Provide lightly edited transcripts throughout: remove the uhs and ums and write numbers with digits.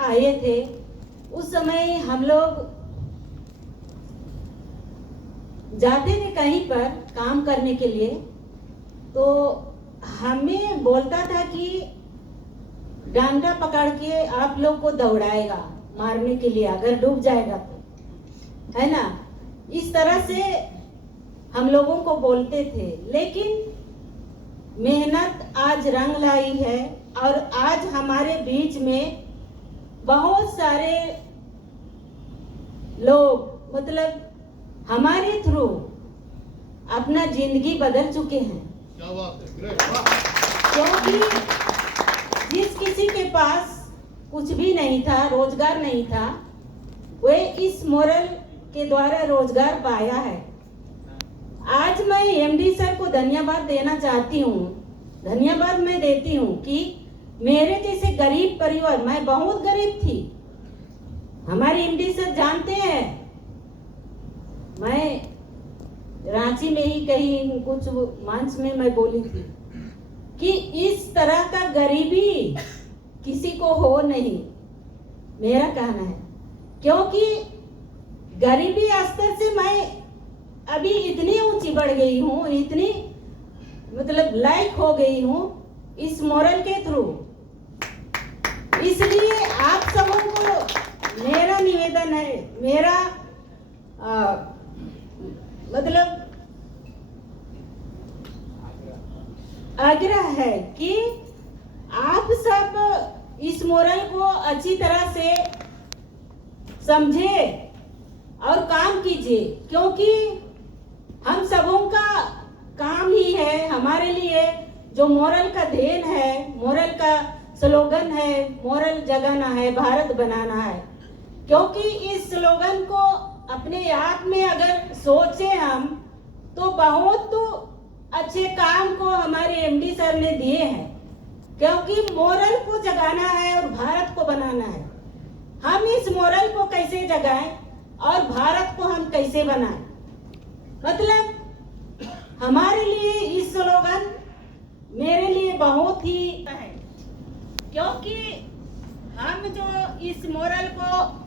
आए थे उस समय हम लोग जाते थे कहीं पर काम करने के लिए, तो हमें बोलता था कि डंडा पकड़ के आप लोग को दौड़ाएगा मारने के लिए अगर डूब जाएगा तो, है ना। इस तरह से हम लोगों को बोलते थे, लेकिन मेहनत आज रंग लाई है और आज हमारे बीच में बहुत सारे लोग मतलब हमारे थ्रू अपना जिंदगी बदल चुके हैं। क्या बात है, क्योंकि जिस किसी के पास कुछ भी नहीं था, रोजगार नहीं था, वे इस मोरल के द्वारा रोजगार पाया है। आज मैं एमडी सर को धन्यवाद देना चाहती हूँ, धन्यवाद मैं देती हूँ कि मेरे जैसे गरीब परिवार, मैं बहुत गरीब थी, हमारे एमडी सर जानते हैं, मैं रांची में ही कहीं कुछ मंच में मैं बोली थी कि इस तरह का गरीबी किसी को हो नहीं, मेरा कहना है। क्योंकि गरीबी स्तर से मैं अभी इतनी ऊंची बढ़ गई हूँ, इतनी मतलब लायक हो गई हूँ इस मोरल के थ्रू। इसलिए आप सबों को मेरा निवेदन है, मेरा मतलब आग्रह है कि आप सब इस मोरल को अच्छी तरह से समझे और काम कीजिए, क्योंकि हम सबों का काम ही है हमारे लिए जो मोरल का देन है, मोरल का स्लोगन है, मोरल जगाना है, भारत बनाना है। क्योंकि इस स्लोगन को अपने आप में अगर सोचे हम तो बहुत तो अच्छे काम को हमारे एमडी सर ने दिए हैं, क्योंकि मोरल को जगाना है और भारत को बनाना है। हम इस मोरल को कैसे जगाएं और भारत को हम कैसे बनाएं, मतलब हमारे लिए इस स्लोगन मेरे लिए बहुत ही है, क्योंकि हम जो इस मोरल को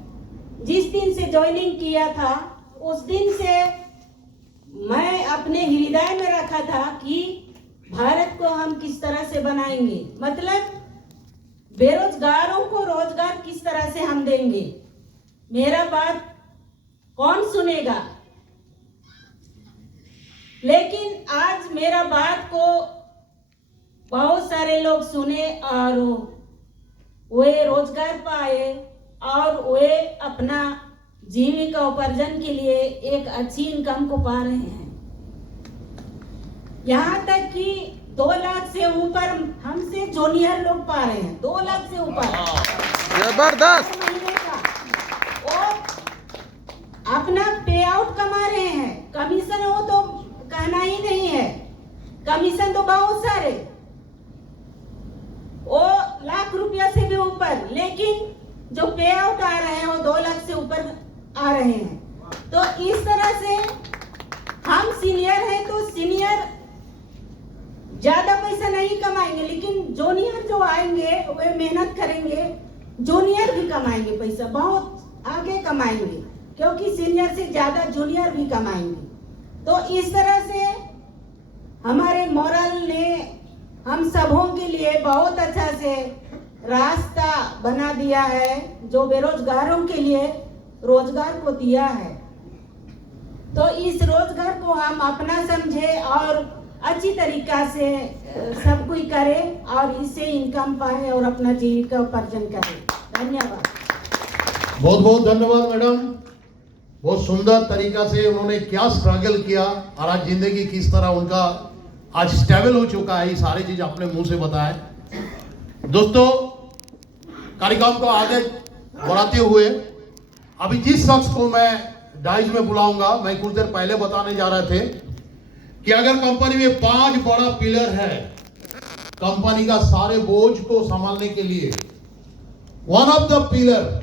जिस दिन से ज्वाइनिंग किया था उस दिन से मैं अपने हृदय में रखा था कि भारत को हम किस तरह से बनाएंगे, मतलब बेरोजगारों को रोजगार किस तरह से हम देंगे। मेरा बात कौन सुनेगा, लेकिन आज मेरा बात को बहुत सारे लोग सुने और वे रोजगार पाए और वे अपना जीविका उपार्जन के लिए एक अच्छी इनकम को पा रहे हैं। यहाँ तक कि 2 लाख से ऊपर हमसे जूनियर लोग पा रहे हैं, 2 लाख से ऊपर जबरदस्त महीने का, और अपना पे आउट कमा रहे हैं। कमीशन हो तो कहना ही नहीं है, कमीशन तो बहुत सारे, वो लाख रुपया से भी ऊपर, लेकिन जो पे आउट आ रहे हैं वो 2 लाख से ऊपर आ रहे हैं। तो इस तरह से हम सीनियर हैं तो सीनियर ज्यादा पैसा नहीं कमाएंगे, लेकिन जूनियर जो आएंगे वे मेहनत करेंगे, जूनियर भी कमाएंगे पैसा, बहुत आगे कमाएंगे, क्योंकि सीनियर से ज्यादा जूनियर भी कमाएंगे। तो इस तरह से हमारे मोरल ने हम सबों के लिए बहुत अच्छा से रास्ता बना दिया है, जो बेरोजगारों के लिए रोजगार को दिया है। तो इस रोजगार को हम अपना समझे और अच्छी तरीका से सब कोई करे और इससे इनकम पाए और अपना जीविका उपार्जन करे। धन्यवाद। बहुत बहुत धन्यवाद मैडम। बहुत सुंदर तरीका से उन्होंने क्या स्ट्रगल किया और आज जिंदगी किस तरह उनका आज स्टेबल हो चुका है, ये सारी चीज अपने मुंह से बताए। दोस्तों, कार्यक्रम को आगे बढ़ाते हुए अभी जिस शख्स को मैं डाइज में बुलाऊंगा, मैं कुछ देर पहले बताने जा रहे थे कि अगर कंपनी में 5 बड़ा पिलर है कंपनी का सारे बोझ को संभालने के लिए, वन ऑफ द पिलर